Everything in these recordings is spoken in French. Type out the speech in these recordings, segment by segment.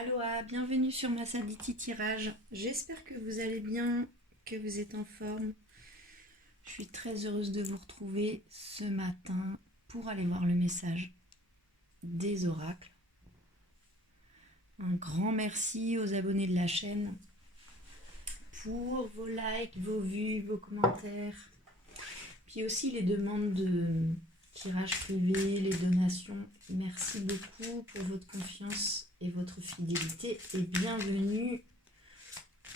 Aloha, bienvenue sur ma Saditi Tirage. J'espère que vous allez bien, que vous êtes en forme. Je suis très heureuse de vous retrouver ce matin pour aller voir le message des oracles. Un grand merci aux abonnés de la chaîne pour vos likes, vos vues, vos commentaires. Puis aussi les demandes de tirage privé, les donations. Merci beaucoup pour votre confiance et votre fidélité. Et bienvenue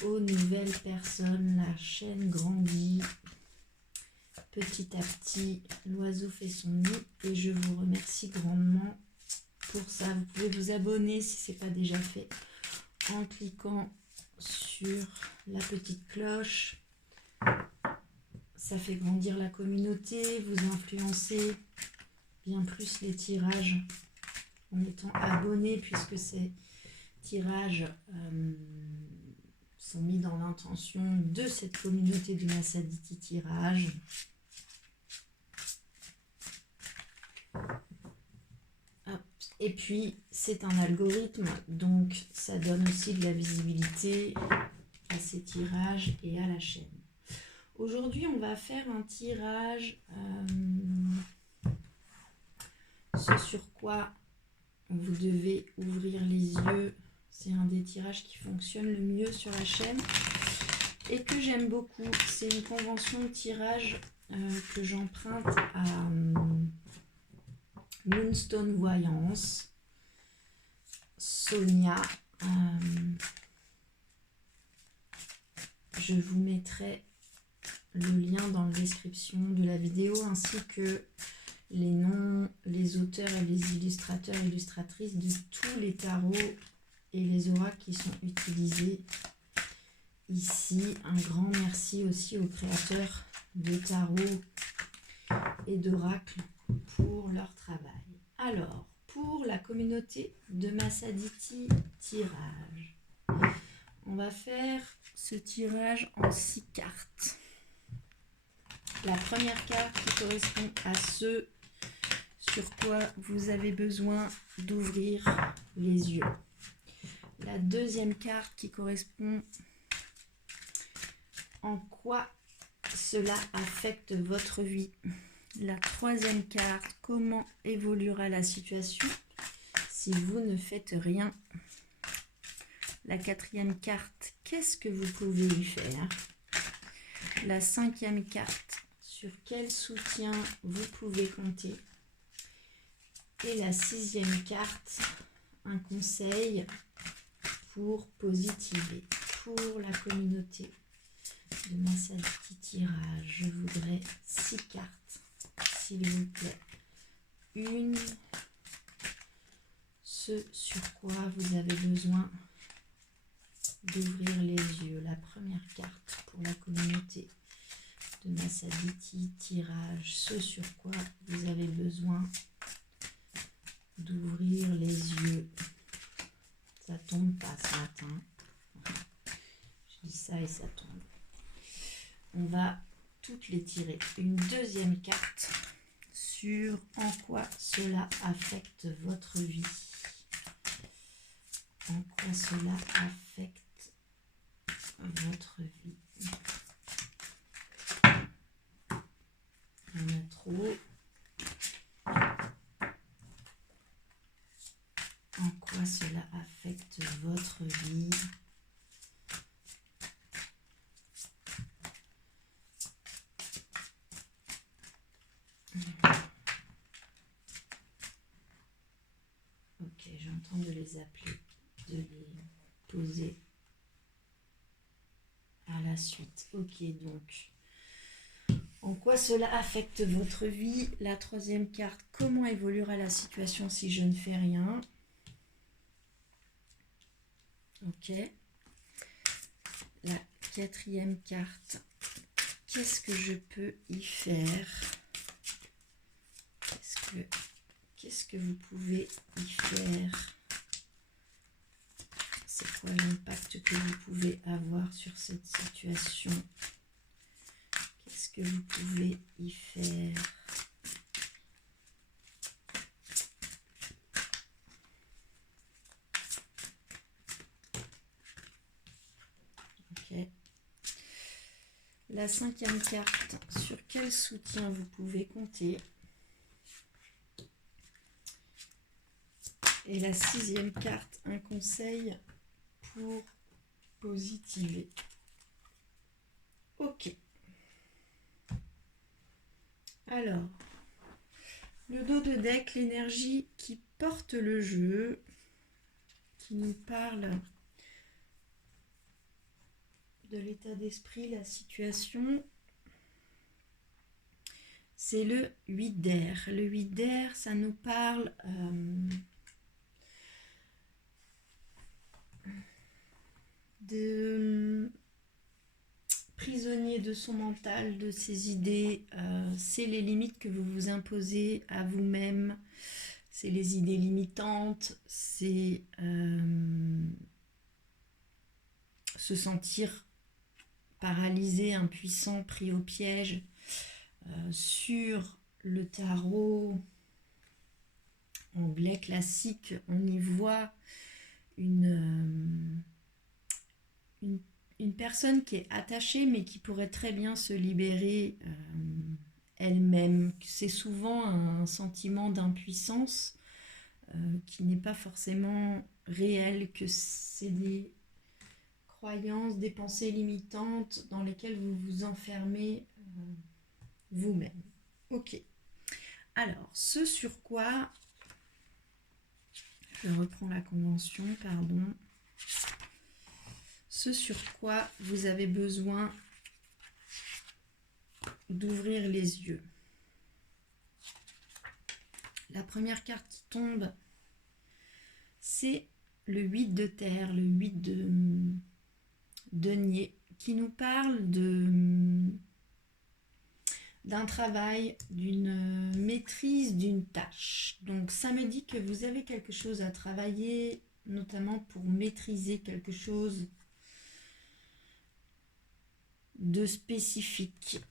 aux nouvelles personnes. La chaîne grandit petit à petit. L'oiseau fait son nid et je vous remercie grandement pour ça. Vous pouvez vous abonner si ce n'est pas déjà fait en cliquant sur la petite cloche. Ça fait grandir la communauté, vous influencez bien plus les tirages en étant abonné, puisque ces tirages sont mis dans l'intention de cette communauté de ma Saditi Tirage. Hop. Et puis c'est un algorithme, donc ça donne aussi de la visibilité à ces tirages et à la chaîne. Aujourd'hui, on va faire un tirage, ce sur quoi vous devez ouvrir les yeux. C'est un des tirages qui fonctionne le mieux sur la chaîne et que j'aime beaucoup. C'est une convention de tirage que j'emprunte à Moonstone Voyance, Sonia. Je vous mettrai le lien dans la description de la vidéo ainsi que les noms, les auteurs et les illustrateurs et illustratrices de tous les tarots et les oracles qui sont utilisés ici. Un grand merci aussi aux créateurs de tarots et d'oracles pour leur travail. Alors, pour la communauté de ma Saditi Tirage, on va faire ce tirage en 6 cartes. La première carte qui correspond à ce sur quoi vous avez besoin d'ouvrir les yeux. La deuxième carte qui correspond en quoi cela affecte votre vie. La troisième carte, comment évoluera la situation si vous ne faites rien. La quatrième carte, qu'est-ce que vous pouvez y faire. La cinquième carte, sur quel soutien vous pouvez compter. Et la sixième carte, un conseil pour positiver, pour la communauté de ma Saditi Tirage. Je voudrais 6 cartes, s'il vous plaît. Une, ce sur quoi vous avez besoin d'ouvrir les yeux. La première carte pour la communauté de ma Saditi Tirage, ce sur quoi vous avez besoin d'ouvrir les yeux. Ça tombe pas ce matin. Je dis ça et ça tombe. On va toutes les tirer. Une deuxième carte sur en quoi cela affecte votre vie. En quoi cela affecte votre vie. Il y en a trop. En quoi cela affecte votre vie. Ok, j'entends de les appeler, de les poser à la suite. Ok, donc, en quoi cela affecte votre vie. La troisième carte, comment évoluera la situation si je ne fais rien. Ok. La quatrième carte, qu'est-ce que je peux y faire. Qu'est-ce que vous pouvez y faire. C'est quoi l'impact que vous pouvez avoir sur cette situation. Qu'est-ce que vous pouvez y faire. La 5e carte, sur quel soutien vous pouvez compter. Et la 6e carte, un conseil pour positiver. Ok. Alors, le dos de deck, l'énergie qui porte le jeu, qui nous parle de l'état d'esprit, la situation, c'est le 8 d'air. Le 8 d'air, ça nous parle de prisonnier de son mental, de ses idées. C'est les limites que vous vous imposez à vous-même. C'est les idées limitantes. C'est se sentir paralysé, impuissant, pris au piège. Sur le tarot anglais classique, on y voit une personne qui est attachée mais qui pourrait très bien se libérer elle-même. C'est souvent un sentiment d'impuissance qui n'est pas forcément réel, que c'est des croyances, des pensées limitantes dans lesquelles vous vous enfermez vous-même. Ok. Alors, ce sur quoi, je reprends la convention, pardon. Ce sur quoi vous avez besoin d'ouvrir les yeux. La première carte qui tombe, c'est le 8 de terre, le 8 de denier, qui nous parle d'un travail, d'une maîtrise d'une tâche. Donc ça me dit que vous avez quelque chose à travailler, notamment pour maîtriser quelque chose de spécifique.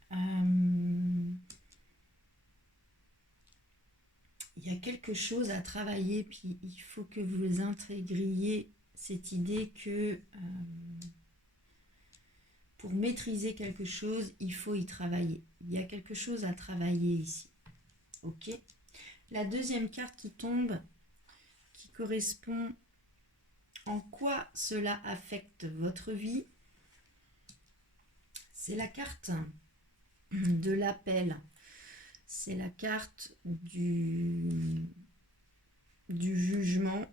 Il y a quelque chose à travailler, puis il faut que vous intégriez cette idée que pour maîtriser quelque chose, il faut y travailler. Il y a quelque chose à travailler ici. Ok. La deuxième carte qui tombe, qui correspond en quoi cela affecte votre vie, c'est la carte de l'appel. C'est la carte du jugement,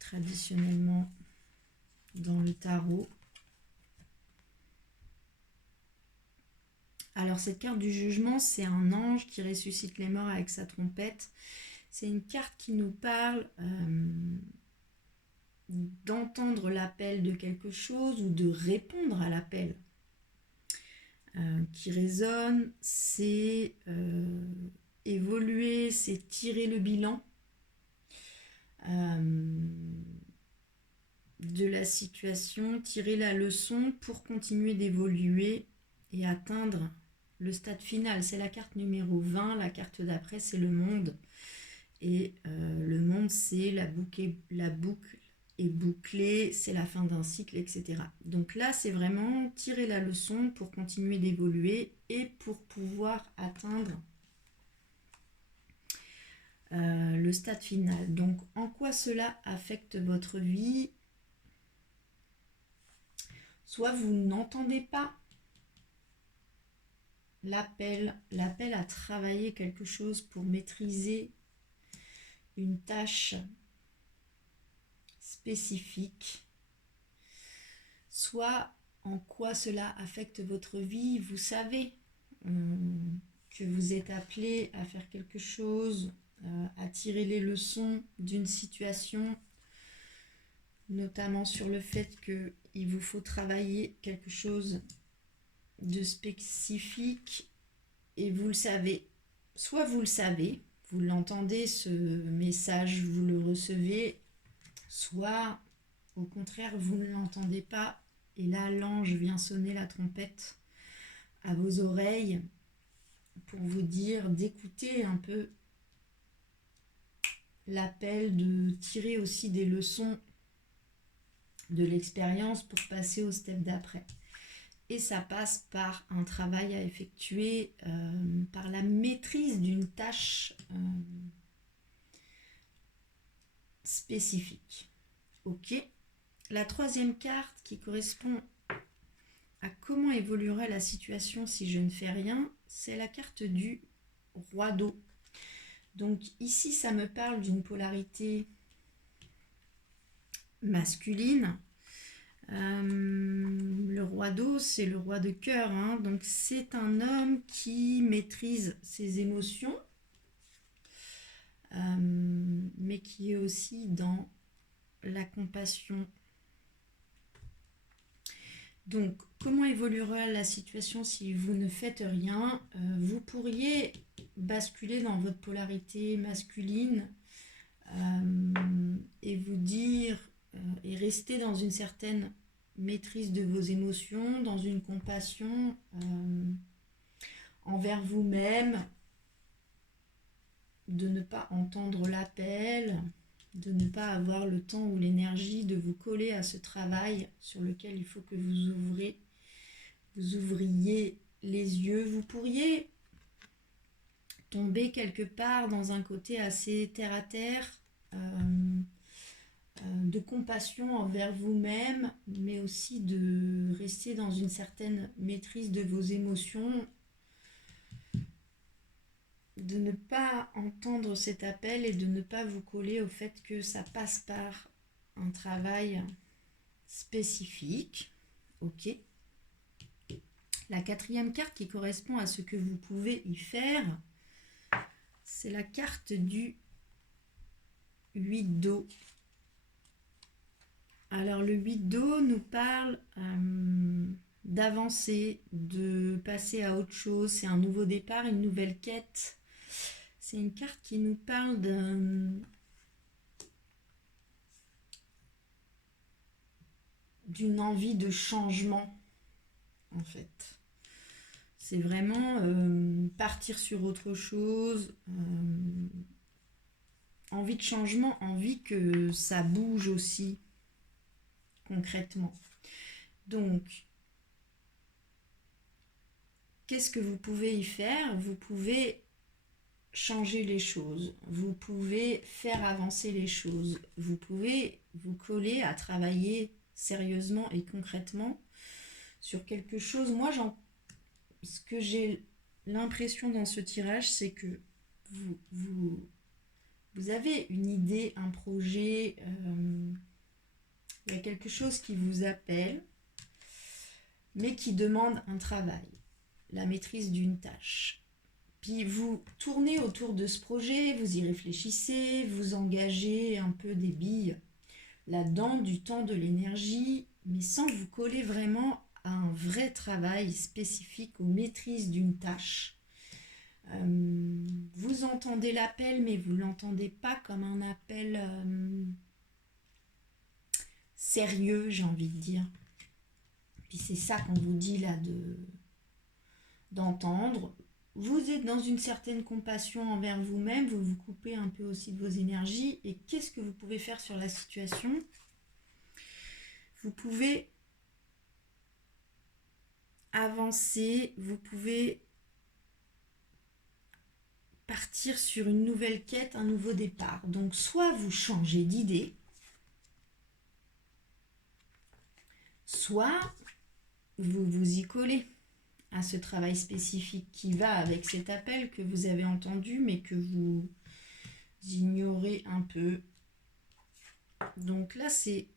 traditionnellement dans le tarot. Alors cette carte du jugement, c'est un ange qui ressuscite les morts avec sa trompette. C'est une carte qui nous parle d'entendre l'appel de quelque chose ou de répondre à l'appel qui résonne. C'est évoluer, c'est tirer le bilan de la situation, tirer la leçon pour continuer d'évoluer et atteindre le stade final. C'est la carte numéro 20, la carte d'après c'est le monde. Et le monde c'est la boucle est bouclée, c'est la fin d'un cycle, etc. Donc là c'est vraiment tirer la leçon pour continuer d'évoluer et pour pouvoir atteindre le stade final. Donc en quoi cela affecte votre vie? Soit vous n'entendez pas l'appel à travailler quelque chose pour maîtriser une tâche spécifique, soit en quoi cela affecte votre vie. Vous savez que vous êtes appelé à faire quelque chose, à tirer les leçons d'une situation, notamment sur le fait qu'il vous faut travailler quelque chose de spécifique et vous le savez. Soit vous le savez, vous l'entendez, ce message, vous le recevez, soit au contraire vous ne l'entendez pas et là l'ange vient sonner la trompette à vos oreilles pour vous dire d'écouter un peu l'appel, de tirer aussi des leçons de l'expérience pour passer au step d'après. et ça passe par un travail à effectuer, par la maîtrise d'une tâche spécifique. Ok. La troisième carte qui correspond à comment évoluera la situation si je ne fais rien, c'est la carte du roi d'eau. Donc ici, ça me parle d'une polarité masculine. Le roi d'eau, c'est le roi de cœur, hein. Donc c'est un homme qui maîtrise ses émotions, mais qui est aussi dans la compassion. Donc, comment évoluera la situation si vous ne faites rien? Vous pourriez basculer dans votre polarité masculine et vous dire, et rester dans une certaine maîtrise de vos émotions, dans une compassion envers vous-même, de ne pas entendre l'appel, de ne pas avoir le temps ou l'énergie de vous coller à ce travail sur lequel il faut que vous ouvriez les yeux. Vous pourriez tomber quelque part dans un côté assez terre à terre, de compassion envers vous-même, mais aussi de rester dans une certaine maîtrise de vos émotions, de ne pas entendre cet appel et de ne pas vous coller au fait que ça passe par un travail spécifique. Ok. La quatrième carte qui correspond à ce que vous pouvez y faire, c'est la carte du 8 d'eau. Alors le 8 d'eau nous parle d'avancer, de passer à autre chose. C'est un nouveau départ, une nouvelle quête. C'est une carte qui nous parle d'une envie de changement, en fait. C'est vraiment partir sur autre chose, envie de changement, envie que ça bouge aussi, concrètement. Donc, qu'est-ce que vous pouvez y faire? Vous pouvez changer les choses, vous pouvez faire avancer les choses, vous pouvez vous coller à travailler sérieusement et concrètement sur quelque chose. Moi, ce que j'ai l'impression dans ce tirage, c'est que vous avez une idée, un projet, il y a quelque chose qui vous appelle, mais qui demande un travail, la maîtrise d'une tâche. Puis vous tournez autour de ce projet, vous y réfléchissez, vous engagez un peu des billes là-dedans, du temps, de l'énergie, mais sans vous coller vraiment à un vrai travail spécifique aux maîtrises d'une tâche. Vous entendez l'appel, mais vous ne l'entendez pas comme un appel sérieux, j'ai envie de dire. Puis c'est ça qu'on vous dit là d'entendre. Vous êtes dans une certaine compassion envers vous-même, vous vous coupez un peu aussi de vos énergies. Et qu'est-ce que vous pouvez faire sur la situation? Vous pouvez avancer, vous pouvez partir sur une nouvelle quête, un nouveau départ. Donc soit vous changez d'idée, soit vous vous y collez à ce travail spécifique qui va avec cet appel que vous avez entendu mais que vous ignorez un peu. Donc là, c'est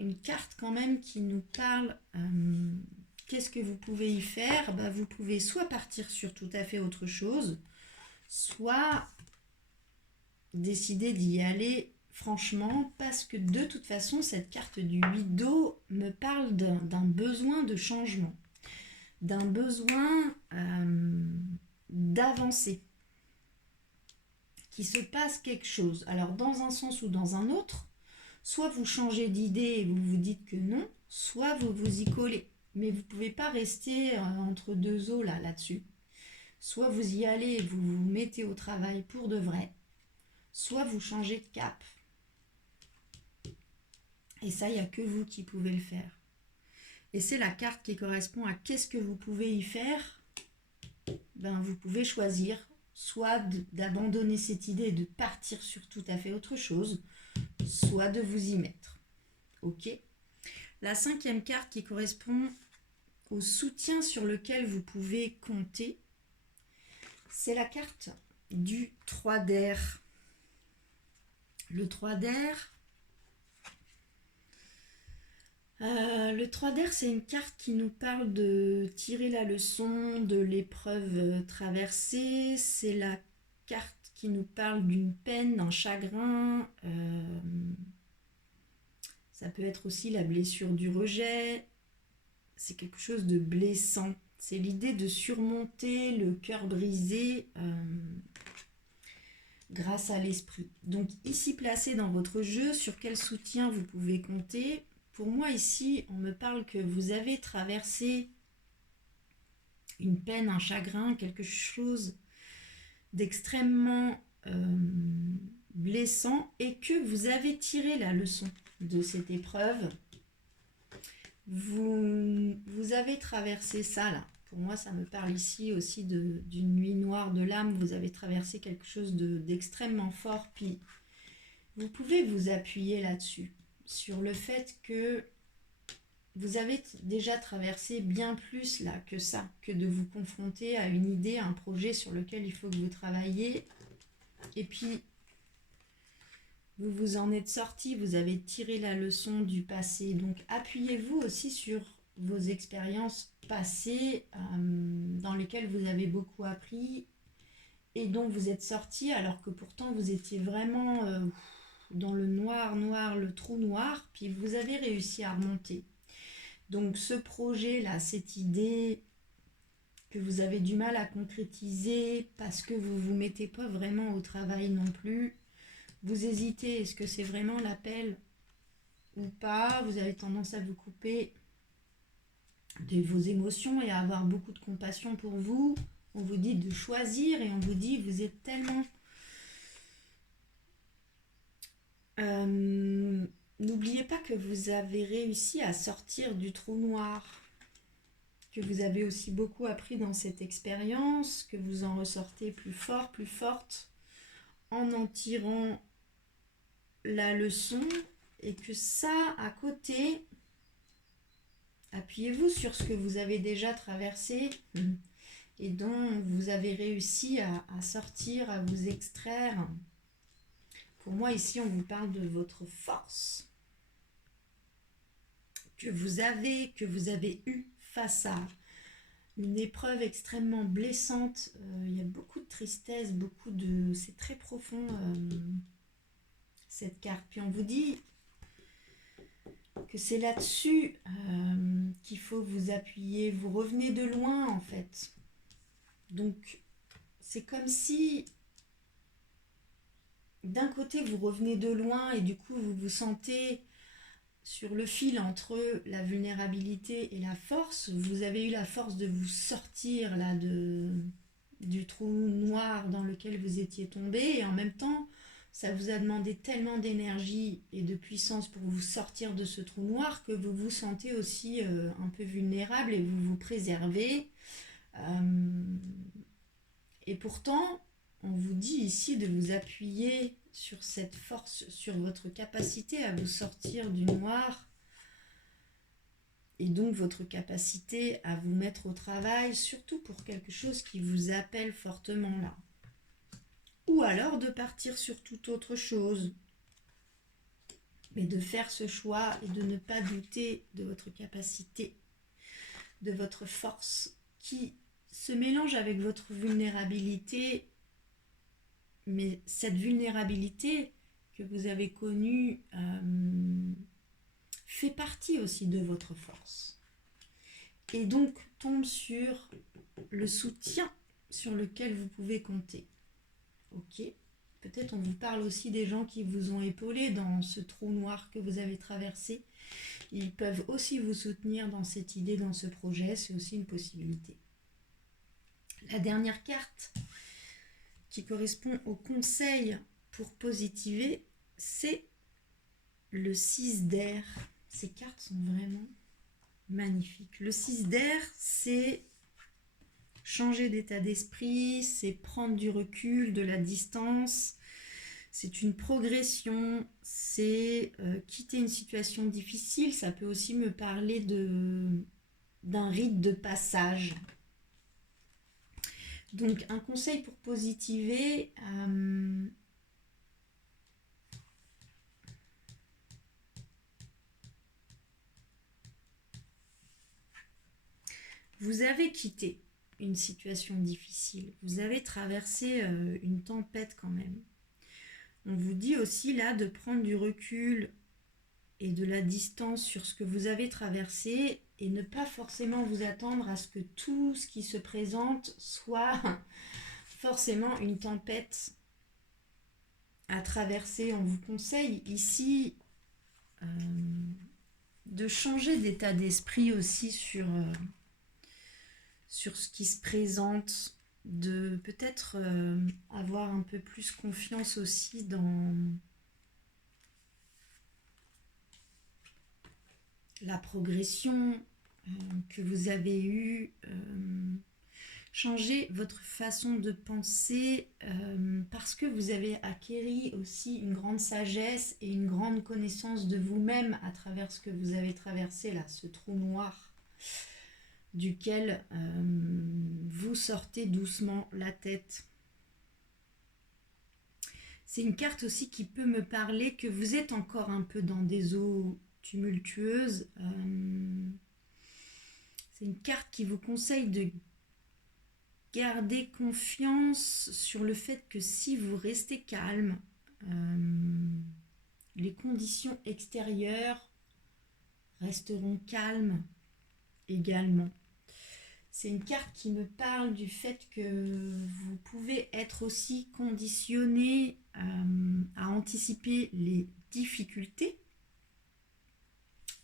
une carte quand même qui nous parle. Qu'est-ce que vous pouvez y faire? Vous pouvez soit partir sur tout à fait autre chose, soit décider d'y aller franchement, parce que de toute façon, cette carte du 8 d'eau me parle d'un besoin de changement, d'un besoin d'avancer, qu'il se passe quelque chose. Alors dans un sens ou dans un autre, soit vous changez d'idée et vous vous dites que non, soit vous vous y collez. Mais vous ne pouvez pas rester entre deux eaux là-dessus. Soit vous y allez et vous vous mettez au travail pour de vrai, soit vous changez de cap. Et ça, il n'y a que vous qui pouvez le faire. Et c'est la carte qui correspond à qu'est-ce que vous pouvez y faire. Ben, vous pouvez choisir soit d'abandonner cette idée et de partir sur tout à fait autre chose, soit de vous y mettre. Ok. La 5e carte qui correspond au soutien sur lequel vous pouvez compter, c'est la carte du 3 d'air. Le 3 d'air, c'est une carte qui nous parle de tirer la leçon de l'épreuve traversée. C'est la carte qui nous parle d'une peine, d'un chagrin. Ça peut être aussi la blessure du rejet. C'est quelque chose de blessant. C'est l'idée de surmonter le cœur brisé grâce à l'esprit. Donc ici placé dans votre jeu, sur quel soutien vous pouvez compter. Pour moi ici, on me parle que vous avez traversé une peine, un chagrin, quelque chose d'extrêmement blessant et que vous avez tiré la leçon de cette épreuve. Vous avez traversé ça là. Pour moi, ça me parle ici aussi d'une nuit noire de l'âme. Vous avez traversé quelque chose d'extrêmement fort. Puis, vous pouvez vous appuyer là-dessus, sur le fait que vous avez déjà traversé bien plus là que ça, que de vous confronter à une idée, à un projet sur lequel il faut que vous travailliez. Et puis, vous vous en êtes sorti, vous avez tiré la leçon du passé. Donc, appuyez-vous aussi sur vos expériences passées dans lesquelles vous avez beaucoup appris et dont vous êtes sorti alors que pourtant vous étiez vraiment dans le noir, le trou noir, puis vous avez réussi à remonter. Donc ce projet-là, cette idée que vous avez du mal à concrétiser parce que vous ne vous mettez pas vraiment au travail non plus, vous hésitez, est-ce que c'est vraiment l'appel ou pas, vous avez tendance à vous couper de vos émotions et à avoir beaucoup de compassion pour vous. On vous dit de choisir et on vous dit vous êtes tellement... N'oubliez pas que vous avez réussi à sortir du trou noir, que vous avez aussi beaucoup appris dans cette expérience, que vous en ressortez plus fort, plus forte, en tirant la leçon, et que ça, à côté, appuyez-vous sur ce que vous avez déjà traversé et dont vous avez réussi à sortir, à vous extraire. Pour moi, ici, on vous parle de votre force que vous avez eue face à une épreuve extrêmement blessante. Il y a beaucoup de tristesse, c'est très profond, cette carte. Puis on vous dit que c'est là-dessus qu'il faut vous appuyer. Vous revenez de loin, en fait. Donc, c'est comme si... d'un côté, vous revenez de loin et du coup, vous vous sentez sur le fil entre la vulnérabilité et la force. Vous avez eu la force de vous sortir là du trou noir dans lequel vous étiez tombé et en même temps, ça vous a demandé tellement d'énergie et de puissance pour vous sortir de ce trou noir que vous vous sentez aussi un peu vulnérable et vous vous préservez. Et pourtant, on vous dit ici de vous appuyer sur cette force, sur votre capacité à vous sortir du noir et donc votre capacité à vous mettre au travail, surtout pour quelque chose qui vous appelle fortement là. Ou alors de partir sur toute autre chose, mais de faire ce choix et de ne pas douter de votre capacité, de votre force qui se mélange avec votre vulnérabilité. Mais cette vulnérabilité que vous avez connue fait partie aussi de votre force. Et donc tombe sur le soutien sur lequel vous pouvez compter. Ok ? Peut-être on vous parle aussi des gens qui vous ont épaulé dans ce trou noir que vous avez traversé. Ils peuvent aussi vous soutenir dans cette idée, dans ce projet. C'est aussi une possibilité. La dernière carte qui correspond au conseil pour positiver, c'est le 6 d'air. Ces cartes sont vraiment Magnifique. Le 6 d'air, c'est changer d'état d'esprit, c'est prendre du recul, de la distance. C'est une progression, c'est quitter une situation difficile. Ça peut aussi me parler d'un rite de passage. Donc, un conseil pour positiver. Vous avez quitté une situation difficile. Vous avez traversé une tempête quand même. On vous dit aussi là de prendre du recul et de la distance sur ce que vous avez traversé et ne pas forcément vous attendre à ce que tout ce qui se présente soit forcément une tempête à traverser. On vous conseille ici de changer d'état d'esprit aussi sur ce qui se présente, de peut-être avoir un peu plus confiance aussi dans la progression que vous avez eue, changer votre façon de penser parce que vous avez acquéri aussi une grande sagesse et une grande connaissance de vous-même à travers ce que vous avez traversé là, ce trou noir duquel vous sortez doucement la tête. C'est une carte aussi qui peut me parler que vous êtes encore un peu dans des eaux tumultueuses. C'est une carte qui vous conseille de garder confiance sur le fait que si vous restez calme, les conditions extérieures resteront calmes également. C'est une carte qui me parle du fait que vous pouvez être aussi conditionné à anticiper les difficultés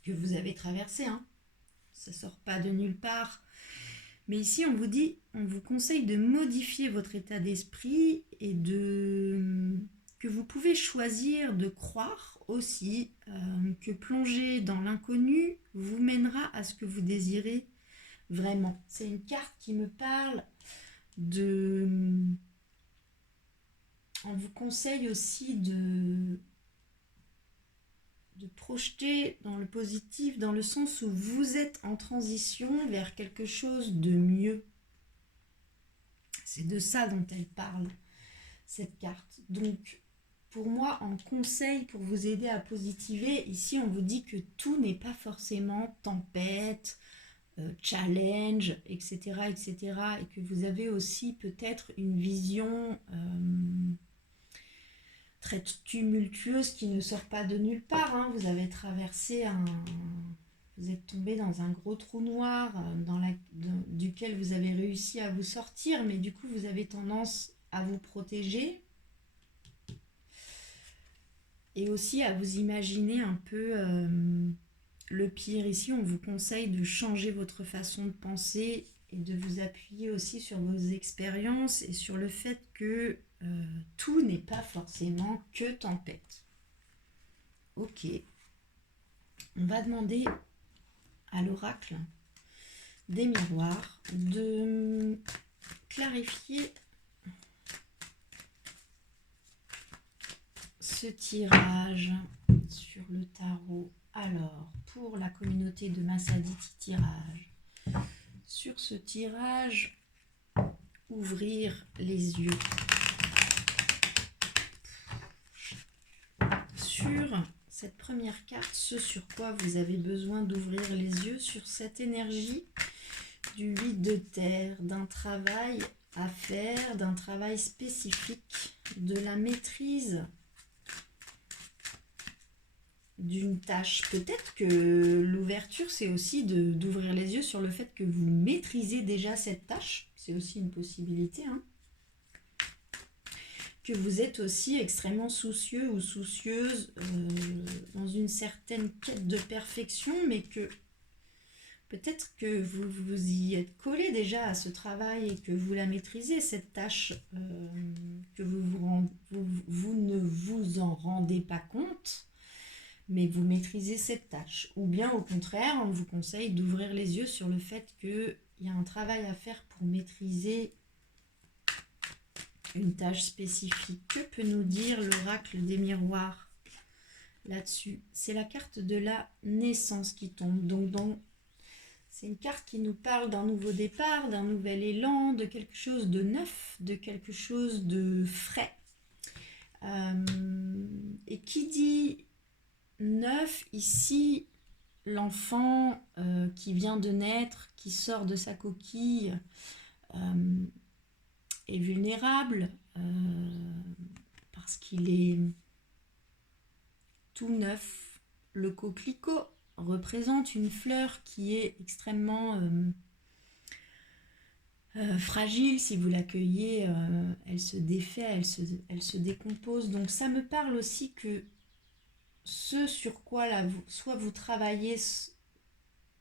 que vous avez traversées. Ça ne sort pas de nulle part. Mais ici, on vous conseille de modifier votre état d'esprit et que vous pouvez choisir de croire aussi que plonger dans l'inconnu vous mènera à ce que vous désirez vraiment. C'est une carte qui me parle on vous conseille aussi de projeter dans le positif, dans le sens où vous êtes en transition vers quelque chose de mieux. C'est de ça dont elle parle, cette carte. Donc, pour moi, en conseil pour vous aider à positiver, ici, on vous dit que tout n'est pas forcément tempête, challenge, etc., etc., et que vous avez aussi peut-être une vision très tumultueuse qui ne sort pas de nulle part. Vous avez traversé vous êtes tombé dans un gros trou noir duquel vous avez réussi à vous sortir, mais du coup vous avez tendance à vous protéger et aussi à vous imaginer un peu le pire. Ici, on vous conseille de changer votre façon de penser et de vous appuyer aussi sur vos expériences et sur le fait que tout n'est pas forcément que tempête. Ok. On va demander à l'oracle des miroirs de clarifier ce tirage sur le tarot. Alors, pour la communauté de Massaditi Tirage, sur ce tirage, ouvrir les yeux. Sur cette première carte, ce sur quoi vous avez besoin d'ouvrir les yeux, sur cette énergie du 8 de terre, d'un travail à faire, d'un travail spécifique, de la maîtrise d'une tâche. Peut-être que l'ouverture, c'est aussi d'ouvrir les yeux sur le fait que vous maîtrisez déjà cette tâche. C'est aussi une possibilité. Que vous êtes aussi extrêmement soucieux ou soucieuse dans une certaine quête de perfection, mais que peut-être que vous y êtes collé déjà à ce travail et que vous la maîtrisez, cette tâche, que vous ne vous en rendez pas compte. mais vous maîtrisez cette tâche. Ou bien au contraire, on vous conseille d'ouvrir les yeux sur le fait qu'il y a un travail à faire pour maîtriser une tâche spécifique. Que peut nous dire l'oracle des miroirs là-dessus? C'est la carte de la naissance qui tombe. Donc, c'est une carte qui nous parle d'un nouveau départ, d'un nouvel élan, de quelque chose de neuf, de quelque chose de frais. Et qui dit neuf ici, l'enfant qui vient de naître, qui sort de sa coquille, est vulnérable parce qu'il est tout neuf. Le coquelicot représente une fleur qui est extrêmement fragile. Si vous l'accueillez, elle se défait, elle se décompose. Donc ça me parle aussi que ce sur quoi là, soit vous travaillez,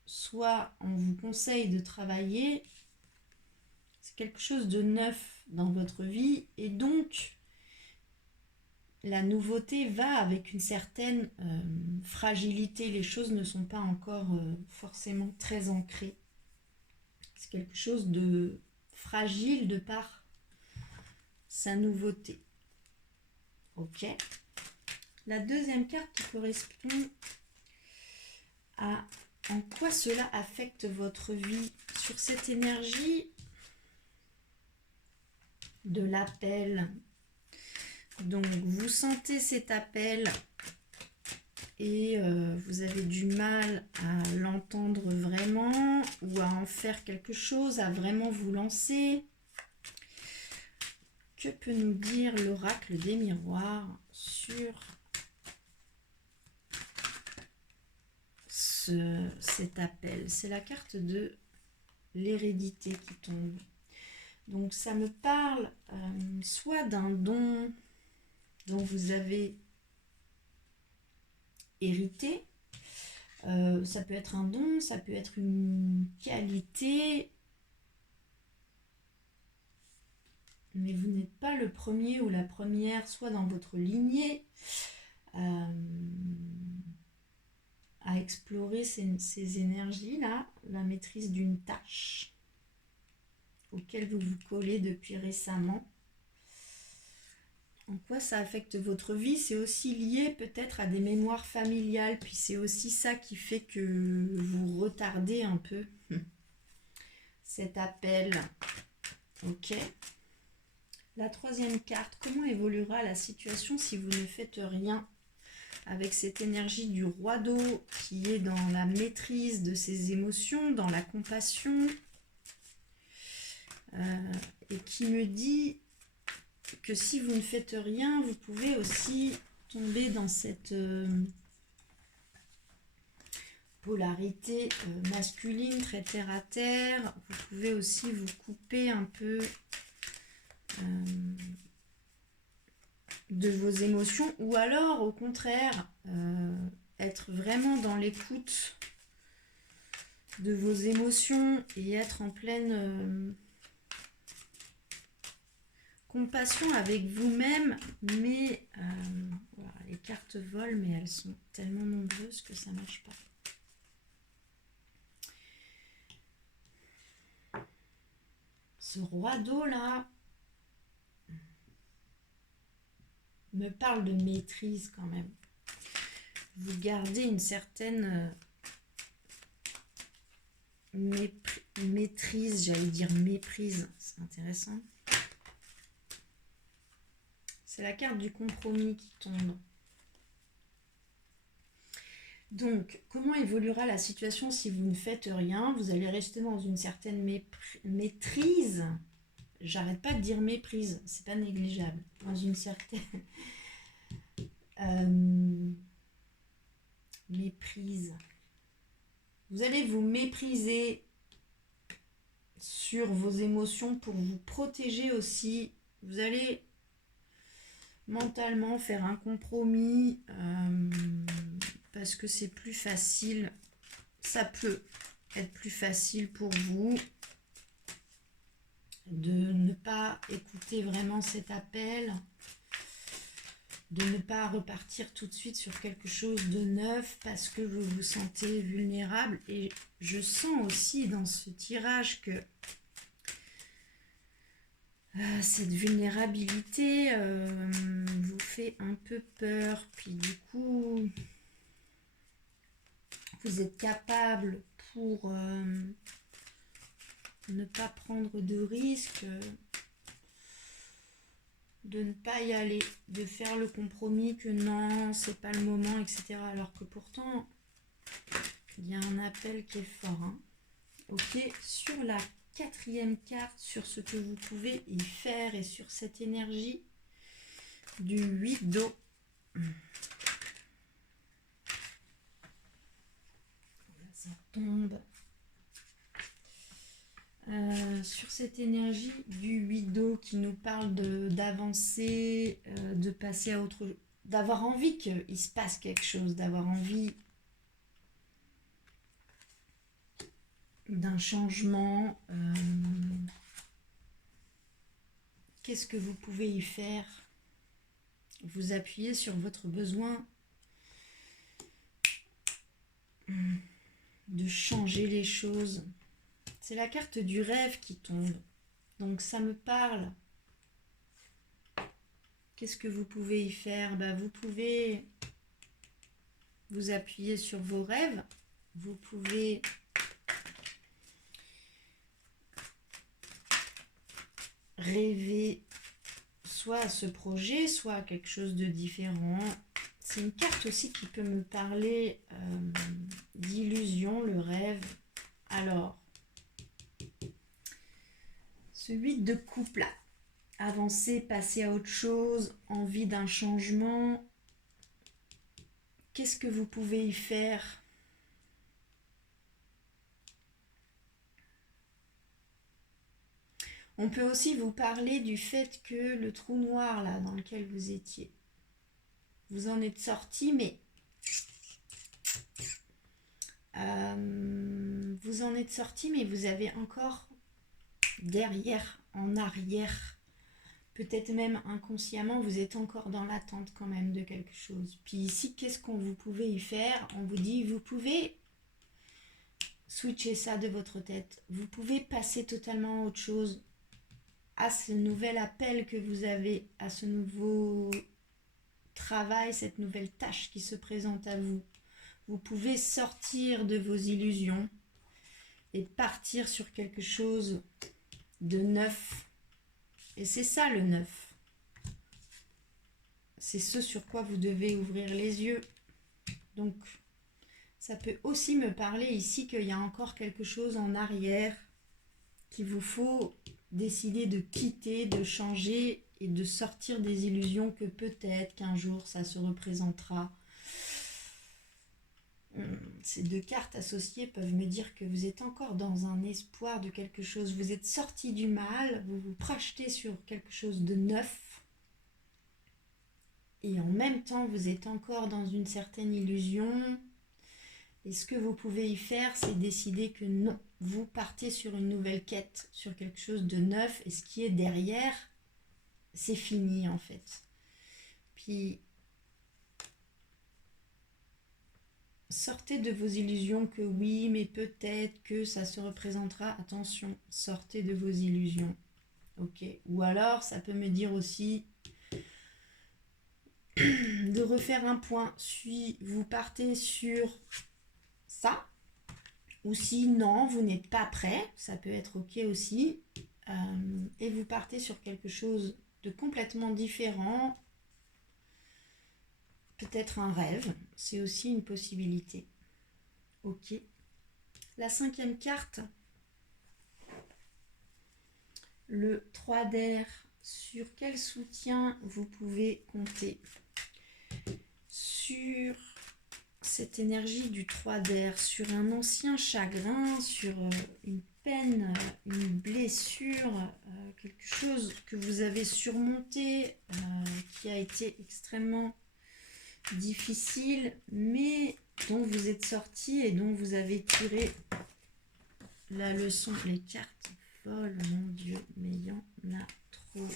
soit on vous conseille de travailler, c'est quelque chose de neuf dans votre vie, et donc la nouveauté va avec une certaine fragilité. Les choses ne sont pas encore forcément très ancrées. C'est quelque chose de fragile de par sa nouveauté. Ok. La deuxième carte qui correspond à en quoi cela affecte votre vie, sur cette énergie de l'appel. Donc vous sentez cet appel et vous avez du mal à l'entendre vraiment ou à en faire quelque chose, à vraiment vous lancer. Que peut nous dire l'oracle des miroirs sur cet appel? C'est la carte de l'hérédité qui tombe. Donc ça me parle soit d'un don dont vous avez hérité. Ça peut être un don, ça peut être une qualité, mais vous n'êtes pas le premier ou la première, soit dans votre lignée, à explorer ces énergies-là, la maîtrise d'une tâche auquel vous vous collez depuis récemment. En quoi ça affecte votre vie? C'est aussi lié peut-être à des mémoires familiales, puis c'est aussi ça qui fait que vous retardez un peu cet appel. Ok. La troisième carte, comment évoluera la situation si vous ne faites rien? Avec cette énergie du roi d'eau qui est dans la maîtrise de ses émotions, dans la compassion, et qui me dit que si vous ne faites rien, vous pouvez aussi tomber dans cette polarité masculine, très terre à terre. Vous pouvez aussi vous couper un peu de vos émotions, ou alors au contraire être vraiment dans l'écoute de vos émotions et être en pleine compassion avec vous-même, mais voilà, les cartes volent, mais elles sont tellement nombreuses que ça ne marche pas. Ce roi d'eau là me parle de maîtrise quand même. Vous gardez une certaine maîtrise, j'allais dire méprise, c'est intéressant. C'est la carte du compromis qui tombe. Donc, comment évoluera la situation si vous ne faites rien? Vous allez rester dans une certaine maîtrise. J'arrête pas de dire méprise, c'est pas négligeable. Dans une certaine méprise. Vous allez vous mépriser sur vos émotions pour vous protéger aussi. Vous allez mentalement faire un compromis parce que c'est plus facile. Ça peut être plus facile pour vous de ne pas écouter vraiment cet appel. de ne pas repartir tout de suite sur quelque chose de neuf parce que vous vous sentez vulnérable. Et je sens aussi dans ce tirage que cette vulnérabilité vous fait un peu peur. Puis du coup, vous êtes capable pour ne pas prendre de risques, de ne pas y aller, de faire le compromis que non, c'est pas le moment, etc. Alors que pourtant, il y a un appel qui est fort. Hein. Ok, sur la 4e carte, sur ce que vous pouvez y faire et sur cette énergie du 8 d'eau. Ça tombe. Sur cette énergie du 8 d'eau qui nous parle d'avancer, de passer à autre chose, d'avoir envie qu'il se passe quelque chose, d'avoir envie d'un changement. Qu'est-ce que vous pouvez y faire? Vous appuyez sur votre besoin de changer les choses. C'est la carte du rêve qui tombe. Donc ça me parle. Qu'est-ce que vous pouvez y faire? Vous pouvez vous appuyer sur vos rêves. Vous pouvez rêver soit à ce projet, soit à quelque chose de différent. C'est une carte aussi qui peut me parler d'illusion, le rêve. Alors, ce 8 de coupe là, avancer, passer à autre chose, envie d'un changement. Qu'est-ce que vous pouvez y faire? On peut aussi vous parler du fait que le trou noir là dans lequel vous étiez, vous en êtes sorti, mais vous avez encore derrière, en arrière, peut-être même inconsciemment, vous êtes encore dans l'attente quand même de quelque chose. Puis ici, qu'est-ce qu'on vous pouvez y faire? On vous dit, vous pouvez switcher ça de votre tête. Vous pouvez passer totalement à autre chose, à ce nouvel appel que vous avez, à ce nouveau travail, cette nouvelle tâche qui se présente à vous. Vous pouvez sortir de vos illusions et partir sur quelque chose de neuf. Et c'est ça le neuf. C'est ce sur quoi vous devez ouvrir les yeux. Donc, ça peut aussi me parler ici qu'il y a encore quelque chose en arrière qu'il vous faut décider de quitter, de changer et de sortir des illusions que peut-être qu'un jour ça se représentera. Ces deux cartes associées peuvent me dire que vous êtes encore dans un espoir de quelque chose. Vous êtes sorti du mal, vous vous projetez sur quelque chose de neuf. Et en même temps, vous êtes encore dans une certaine illusion. Et ce que vous pouvez y faire, c'est décider que non, vous partez sur une nouvelle quête, sur quelque chose de neuf. Et ce qui est derrière, c'est fini en fait. Puis, sortez de vos illusions que oui, mais peut-être que ça se représentera. Attention, sortez de vos illusions. Ok. Ou alors, ça peut me dire aussi de refaire un point. Si vous partez sur ça, ou si non, vous n'êtes pas prêt, ça peut être ok aussi. Et vous partez sur quelque chose de complètement différent. Peut-être un rêve, c'est aussi une possibilité. Ok. La 5e carte, le 3 d'air. Sur quel soutien vous pouvez compter? Sur cette énergie du 3 d'air, sur un ancien chagrin, sur une peine, une blessure, quelque chose que vous avez surmonté, qui a été extrêmement difficile, mais dont vous êtes sorti et dont vous avez tiré la leçon. Les cartes folles, mon Dieu, mais il y en a trop.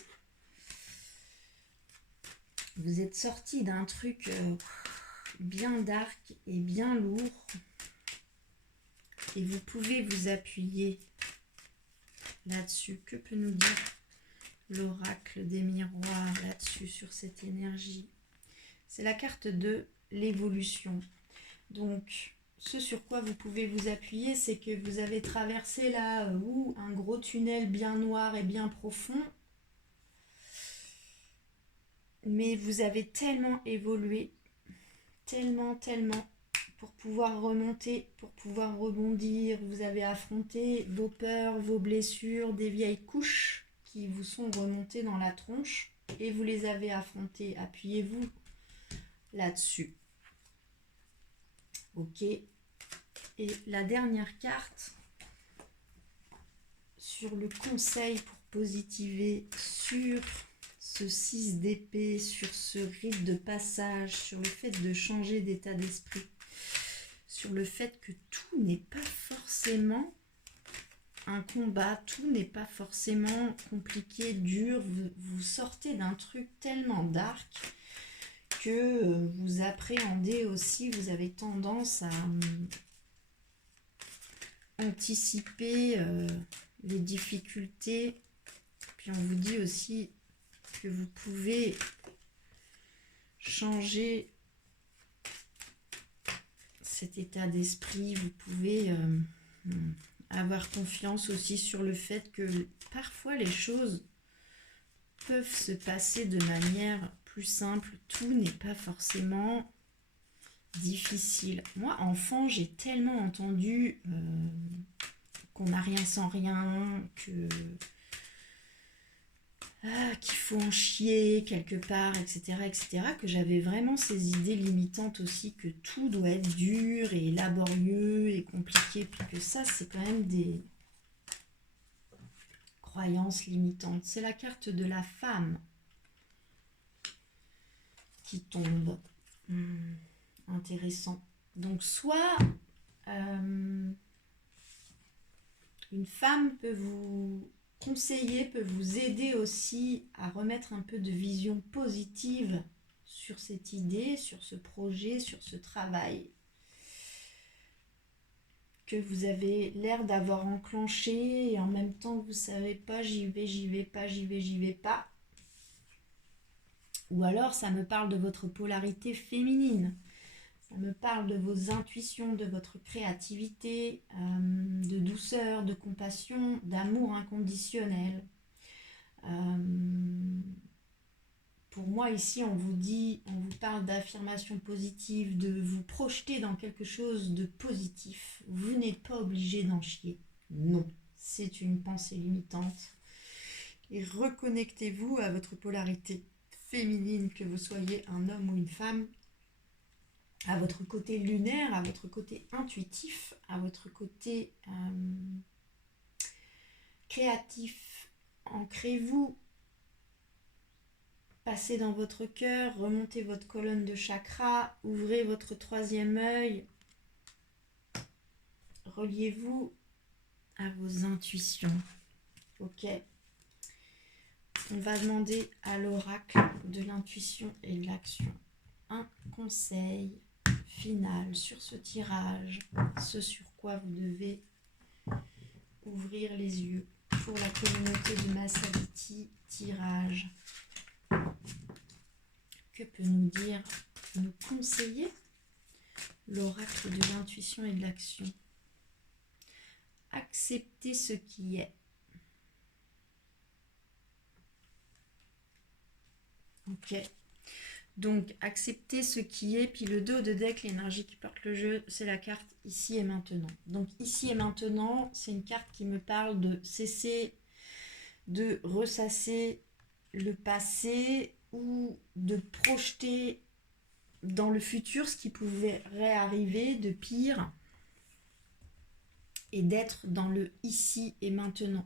Vous êtes sorti d'un truc bien dark et bien lourd. Et vous pouvez vous appuyer là-dessus. Que peut nous dire l'oracle des miroirs là-dessus, sur cette énergie? C'est la carte de l'évolution. Donc, ce sur quoi vous pouvez vous appuyer, c'est que vous avez traversé là un gros tunnel bien noir et bien profond. Mais vous avez tellement évolué, tellement, pour pouvoir remonter, pour pouvoir rebondir. Vous avez affronté vos peurs, vos blessures, des vieilles couches qui vous sont remontées dans la tronche et vous les avez affrontées. Appuyez-vous là-dessus. Ok. Et la dernière carte sur le conseil pour positiver sur ce 6 d'épée, sur ce rite de passage, sur le fait de changer d'état d'esprit, sur le fait que tout n'est pas forcément un combat, tout n'est pas forcément compliqué, dur. Vous sortez d'un truc tellement dark que vous appréhendez aussi, vous avez tendance à anticiper les difficultés. Puis on vous dit aussi que vous pouvez changer cet état d'esprit, vous pouvez avoir confiance aussi sur le fait que parfois les choses peuvent se passer de manière plus simple. Tout n'est pas forcément difficile. Moi, enfant, j'ai tellement entendu qu'on n'a rien sans rien, qu'il faut en chier quelque part, etc., que j'avais vraiment ces idées limitantes aussi, que tout doit être dur et laborieux et compliqué, puis que ça, c'est quand même des croyances limitantes. C'est la carte de la femme qui tombe. Intéressant. Donc, soit une femme peut vous conseiller, peut vous aider aussi à remettre un peu de vision positive sur cette idée, sur ce projet, sur ce travail que vous avez l'air d'avoir enclenché et en même temps vous savez pas, j'y vais pas. Ou alors ça me parle de votre polarité féminine. Ça me parle de vos intuitions, de votre créativité, de douceur, de compassion, d'amour inconditionnel. Pour moi, ici, on vous parle d'affirmation positive, de vous projeter dans quelque chose de positif. Vous n'êtes pas obligé d'en chier. Non, c'est une pensée limitante. Et reconnectez-vous à votre polarité féminine, que vous soyez un homme ou une femme, à votre côté lunaire, à votre côté intuitif, à votre côté créatif. Ancrez-vous, passez dans votre cœur, remontez votre colonne de chakra, ouvrez votre troisième œil, reliez-vous à vos intuitions. Ok. On va demander à l'oracle de l'intuition et de l'action un conseil final sur ce tirage, ce sur quoi vous devez ouvrir les yeux pour la communauté de Massabiti tirage. Que peut nous dire, nous conseiller l'oracle de l'intuition et de l'action? Accepter ce qui est. Ok. Donc, accepter ce qui est, puis le dos de deck, l'énergie qui porte le jeu, c'est la carte ici et maintenant. Donc, ici et maintenant, c'est une carte qui me parle de cesser de ressasser le passé ou de projeter dans le futur ce qui pourrait arriver de pire et d'être dans le ici et maintenant.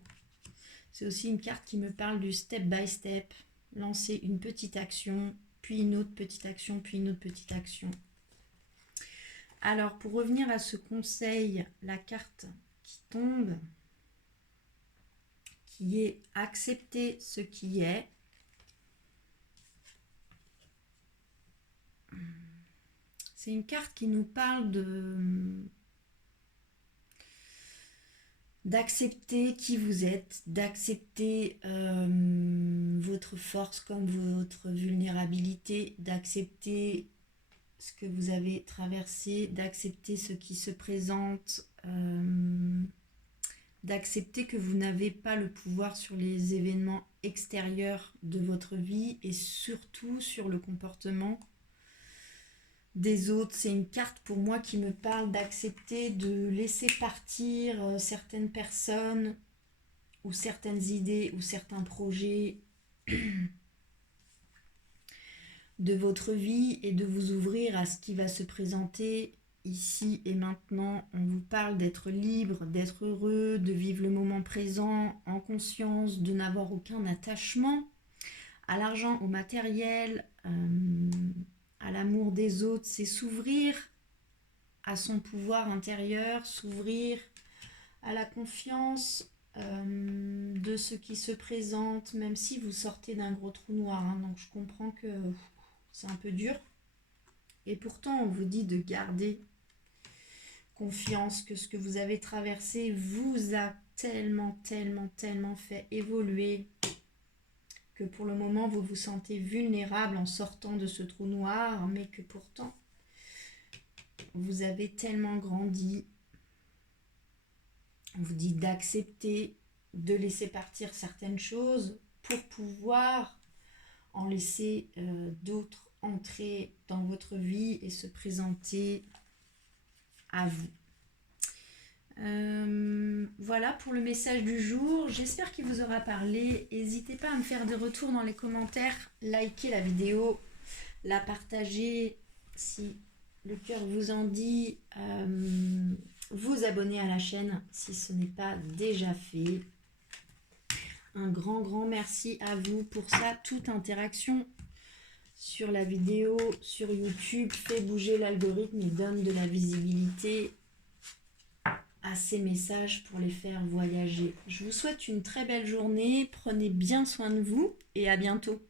C'est aussi une carte qui me parle du step by step, lancer une petite action, puis une autre petite action, puis une autre petite action. Alors, pour revenir à ce conseil, la carte qui tombe, qui est accepter ce qui est, C'est une carte qui nous parle d'accepter qui vous êtes, d'accepter votre force comme votre vulnérabilité, d'accepter ce que vous avez traversé, d'accepter ce qui se présente, d'accepter que vous n'avez pas le pouvoir sur les événements extérieurs de votre vie et surtout sur le comportement des autres. C'est une carte pour moi qui me parle d'accepter de laisser partir certaines personnes ou certaines idées ou certains projets de votre vie et de vous ouvrir à ce qui va se présenter ici et maintenant. On vous parle d'être libre, d'être heureux, de vivre le moment présent en conscience, de n'avoir aucun attachement à l'argent, au matériel, à l'amour des autres. C'est s'ouvrir à son pouvoir intérieur, s'ouvrir à la confiance de ce qui se présente, même si vous sortez d'un gros trou noir, hein. Donc je comprends que c'est un peu dur. Et pourtant, on vous dit de garder confiance, que ce que vous avez traversé vous a tellement fait évoluer que pour le moment, vous vous sentez vulnérable en sortant de ce trou noir, mais que pourtant, vous avez tellement grandi. On vous dit d'accepter, de laisser partir certaines choses pour pouvoir en laisser d'autres entrer dans votre vie et se présenter à vous. Voilà pour le message du jour. J'espère qu'il vous aura parlé. N'hésitez pas à me faire des retours dans les commentaires, liker la vidéo, la partager si le cœur vous en dit, vous abonner à la chaîne si ce n'est pas déjà fait. Un grand merci à vous pour ça. Toute interaction sur la vidéo, sur YouTube, fait bouger l'algorithme et donne de la visibilité à ces messages pour les faire voyager. Je vous souhaite une très belle journée, prenez bien soin de vous et à bientôt.